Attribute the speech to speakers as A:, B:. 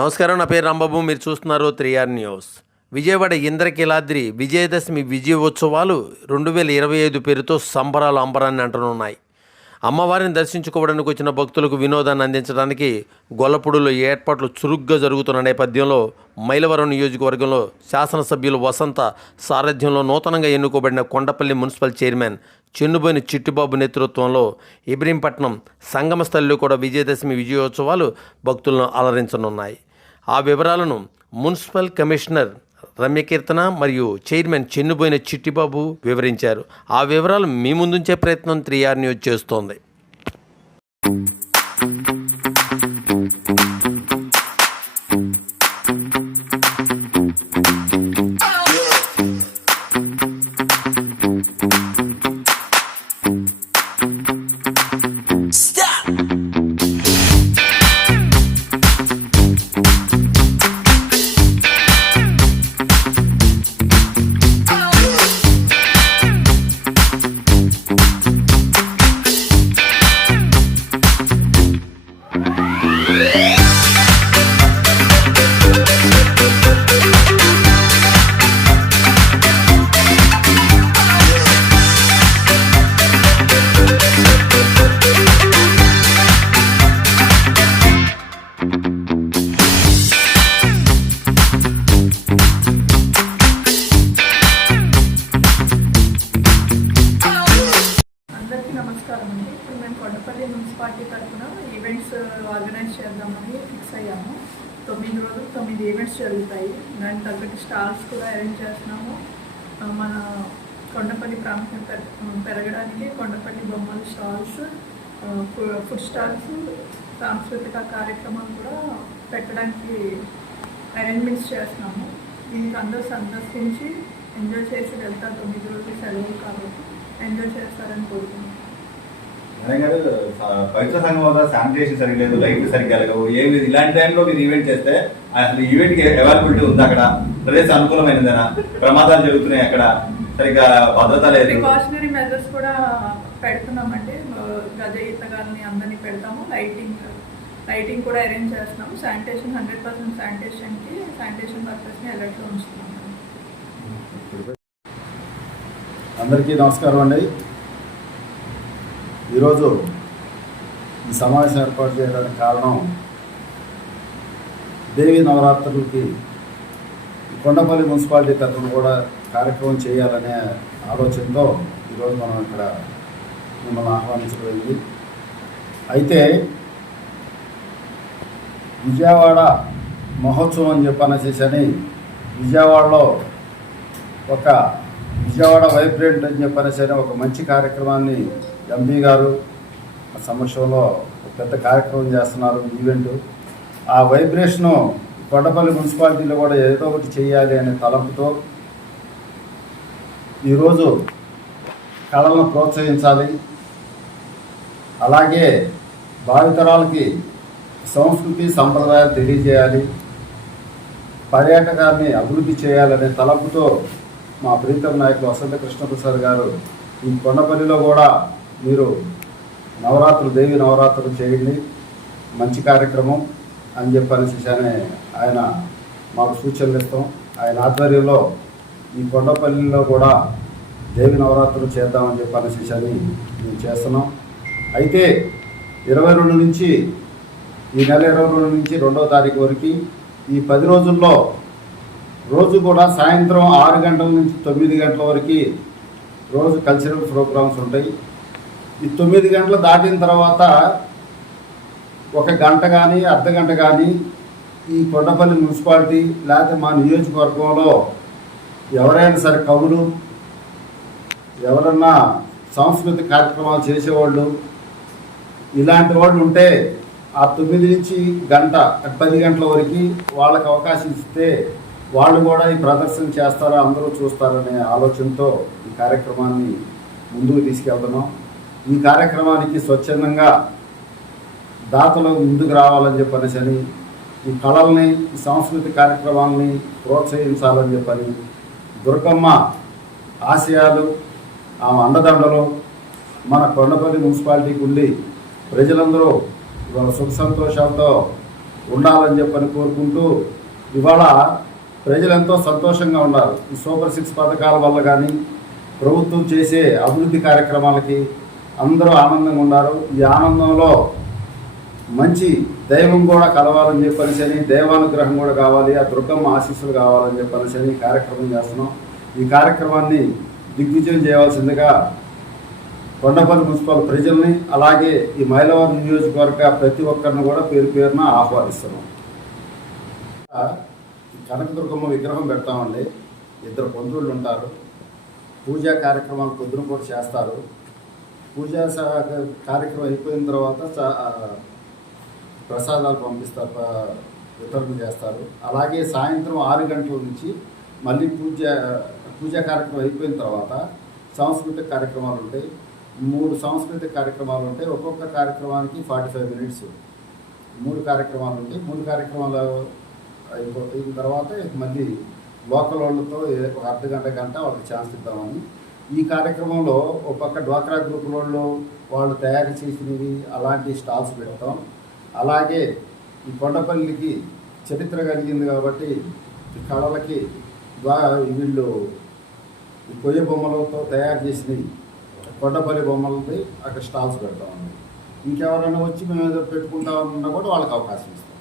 A: నమస్కారం నా పేరు రాంబాబు. మీరు చూస్తున్నారు three R news. Vijayawada Indrakeeladri Vijayadashami విజయోత్సవాలు రెండు వేల ఇరవై ఐదు పేరుతో సంబరాలు అంబరాన్ని అంటనున్నాయి. అమ్మవారిని దర్శించుకోవడానికి వచ్చిన భక్తులకు వినోదాన్ని అందించడానికి గొల్లపూడిలో ఏర్పాట్లు చురుగ్గా జరుగుతున్న నేపథ్యంలో మైలవరం నియోజకవర్గంలో శాసనసభ్యులు వసంత సారథ్యంలో నూతనంగా ఎన్నుకోబడిన కొండపల్లి మున్సిపల్ చైర్మన్ చెన్నుబోయిన చిట్టిబాబు నేతృత్వంలో ఇబ్రహీంపట్నం సంగమస్థలిలో కూడా విజయదశమి విజయోత్సవాలు భక్తులను అలరించనున్నాయి. ఆ వివరాలను మున్సిపల్ కమిషనర్ రమ్యకీర్తన మరియు చైర్మన్ చెన్నుబోయిన చిట్టిబాబు వివరించారు. ఆ వివరాలు మీ ముందుంచే ప్రయత్నం త్రీ ఆర్ న్యూస్ చేస్తోంది.
B: ఫిక్స్ అయ్యాము తొమ్మిది రోజులు తొమ్మిది ఈవెంట్స్ జరుగుతాయి. దానికి తగ్గట్టు స్టాల్స్ కూడా అరేంజ్ చేస్తున్నాము. మన కొండపల్లి ప్రాముఖ్యత పెరగడానికి కొండపల్లి బొమ్మల స్టాల్స్ ఫుడ్ స్టాల్స్ సాంస్కృతిక కార్యక్రమాలు కూడా పెట్టడానికి అరేంజ్మెంట్స్ చేస్తున్నాము. దీనికి అందరూ సందర్శించి ఎంజాయ్ చేసి వెళ్తారు. తొమ్మిది రోజులు సెలవులు కాబట్టి ఎంజాయ్ చేస్తారని కోరుకుంటున్నాను
C: గారు స- పవిత్ర సంఘం వల్ల శానిటేషన్ సరిగ్గా లేదు లైట్లు సరిగ్గా లేవు ఏమి. ఇలాంటి టైంలో మీరు ఈవెంట్ చేస్తే అసలు ఈవెంట్కి అవైలబిలిటీ ఉంది అక్కడ? ప్రదేశం అనుకూలమైనదేనా? ప్రమాదాలు జరుగుతున్నాయి అక్కడ? సరిగ్గా భద్రత లేదు.
B: ప్రికాషనరీ మెజర్స్ కూడా పెడుతున్నామండి. గజ ఈతగాలని అందరినీ పెడతాము. లైటింగ్ లైటింగ్ కూడా అరేంజ్ చేస్తున్నాము. శానిటేషన్ హండ్రెడ్ పర్సెంట్ శానిటేషన్కి శానిటేషన్ పర్పస్ని అలర్ట్లో ఉంచుతున్నాము
D: అందరికీ నమస్కారం అండి. ఈరోజు ఈ సమావేశం ఏర్పాటు చేయడానికి కారణం దేవి నవరాత్రులకి కొండపల్లి మున్సిపాలిటీ తరఫున కూడా కార్యక్రమం చేయాలనే ఆలోచనతో ఈరోజు మనం ఇక్కడ మిమ్మల్ని ఆహ్వానించబడింది. అయితే విజయవాడ మహోత్సవం అని చెప్పనేసి అని విజయవాడలో ఒక విజయవాడ వైబ్రెంట్ అని చెప్పనేసి ఒక మంచి కార్యక్రమాన్ని ఎంపీ గారు సమక్షంలో ఒక పెద్ద కార్యక్రమం చేస్తున్నారు ఈవెంట్. ఆ వైబ్రేషను కొండపల్లి మున్సిపాలిటీలో కూడా ఏదో ఒకటి చేయాలి అనే తలంపుతో ఈరోజు కళలను ప్రోత్సహించాలి. అలాగే భావితరాలకి సంస్కృతి సంప్రదాయాలు తెలియజేయాలి. పర్యాటకాన్ని అభివృద్ధి చేయాలనే తలంపుతో మా ప్రీతం నాయకులు వసంత కృష్ణప్రసాద్ గారు ఈ కొండపల్లిలో కూడా మీరు నవరాత్రులు దేవి నవరాత్రులు చేయండి. మంచి కార్యక్రమం అని చెప్పనేసి అని ఆయన మాకు సూచనలు ఇస్తాం. ఆయన ఆధ్వర్యంలో ఈ కొండపల్లిలో కూడా దేవి నవరాత్రులు చేద్దామని చెప్పనేసి అని మేము చేస్తున్నాం. అయితే ఇరవై రెండు నుంచి ఈ నెల ఇరవై రెండు నుంచి రెండవ తారీఖు వరకు ఈ పది రోజుల్లో రోజు కూడా సాయంత్రం ఆరు గంటల నుంచి తొమ్మిది గంటల వరకు రోజు కల్చరల్ ప్రోగ్రామ్స్ ఉంటాయి. ఈ తొమ్మిది గంటలు దాటిన తర్వాత ఒక గంట కానీ అర్ధ గంట కానీ ఈ కొండపల్లి మున్సిపాలిటీ లేకపోతే మా నియోజకవర్గంలో ఎవరైనా సరే కవులు ఎవరన్నా సాంస్కృతిక కార్యక్రమాలు చేసేవాళ్ళు ఇలాంటి వాళ్ళు ఉంటే ఆ తొమ్మిది నుంచి గంట పది గంటల వరకు వాళ్ళకి అవకాశం ఇస్తే వాళ్ళు కూడా ఈ ప్రదర్శన చేస్తారా అందరూ చూస్తారనే ఆలోచనతో ఈ కార్యక్రమాన్ని ముందుకు తీసుకెళ్తున్నాం. ఈ కార్యక్రమానికి స్వచ్ఛందంగా దాతలు ముందుకు రావాలని చెప్పనేసి అని ఈ కళల్ని ఈ సాంస్కృతిక కార్యక్రమాలని ప్రోత్సహించాలని చెప్పని దుర్గమ్మ ఆశయాలు ఆమె అండదండలు మన కొండపల్లి మున్సిపాలిటీకి ఉండి ప్రజలందరూ ఇవాళ సుఖ సంతోషాలతో ఉండాలని చెప్పని కోరుకుంటూ ఇవాళ ప్రజలు ఎంతో సంతోషంగా ఉన్నారు. ఈ సూపర్ సిక్స్ పథకాల వల్ల కానీ ప్రభుత్వం చేసే అభివృద్ధి కార్యక్రమాలకి అందరూ ఆనందంగా ఉన్నారు. ఈ ఆనందంలో మంచి దైవం కూడా కలవాలని చెప్పనిసని దైవానుగ్రహం కూడా కావాలి ఆ దుర్గమ్మ ఆశీస్సులు కావాలని చెప్పనిసని కార్యక్రమం చేస్తున్నాం. ఈ కార్యక్రమాన్ని దిగ్విజయం చేయవలసిందిగా కొండపల్లి మున్సిపల్ ప్రజల్ని అలాగే ఈ మైలవరం నియోజకవర్గ ప్రతి ఒక్కరిని కూడా పేరు పేరున ఆహ్వానిస్తున్నాం. కనకదుర్గమ్మ విగ్రహం పెడతామండి. ఇద్దరు పంతులు ఉంటారు పూజా కార్యక్రమాలు పొద్దున కూడా చేస్తారు. పూజా కార్యక్రమం అయిపోయిన తర్వాత ప్రసాదాలు పంపిస్తారు వితరణ చేస్తారు. అలాగే సాయంత్రం ఆరు గంటల నుంచి మళ్ళీ పూజ పూజా కార్యక్రమం అయిపోయిన తర్వాత సాంస్కృతిక కార్యక్రమాలు ఉంటాయి. మూడు సాంస్కృతిక కార్యక్రమాలు ఉంటాయి. ఒక్కొక్క కార్యక్రమానికి ఫార్టీ ఫైవ్ మినిట్స్. మూడు కార్యక్రమాలు ఉంటాయి. మూడు కార్యక్రమాలు అయిపోయిన తర్వాత మళ్ళీ లోకల్ వాళ్ళతో ఒక అర్ధ గంట గంట వాళ్ళకి ఛాన్స్ ఇద్దామని ఈ కార్యక్రమంలో ఒక పక్క డ్వాక్రా గ్రూప్ వాళ్ళు వాళ్ళు తయారు చేసినవి అలాంటి స్టాల్స్ పెడతాం. అలాగే ఈ కొండపల్లికి చరిత్ర కలిగింది కాబట్టి ఈ కళలకి వీళ్ళు ఈ కొయ్య బొమ్మలతో తయారు చేసినవి కొండపల్లి బొమ్మలది అక్కడ స్టాల్స్ పెడతామండి ఇంకెవరైనా వచ్చి మేము ఏదో పెట్టుకుంటామన్నా కూడా వాళ్ళకి అవకాశం ఇస్తాం.